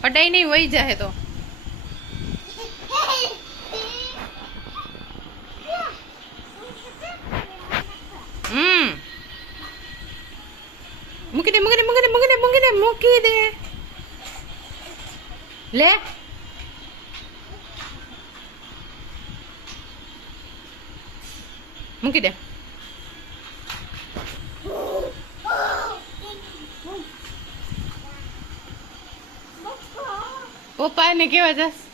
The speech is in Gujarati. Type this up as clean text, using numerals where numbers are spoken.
અડાઈ નહીં વહી જાય તો મૂકી દે મૂકી દે મૂકી દે મૂકી દે મૂકી દે મૂકી દે લે મૂકી દે પપ્પા ને કેવા જશ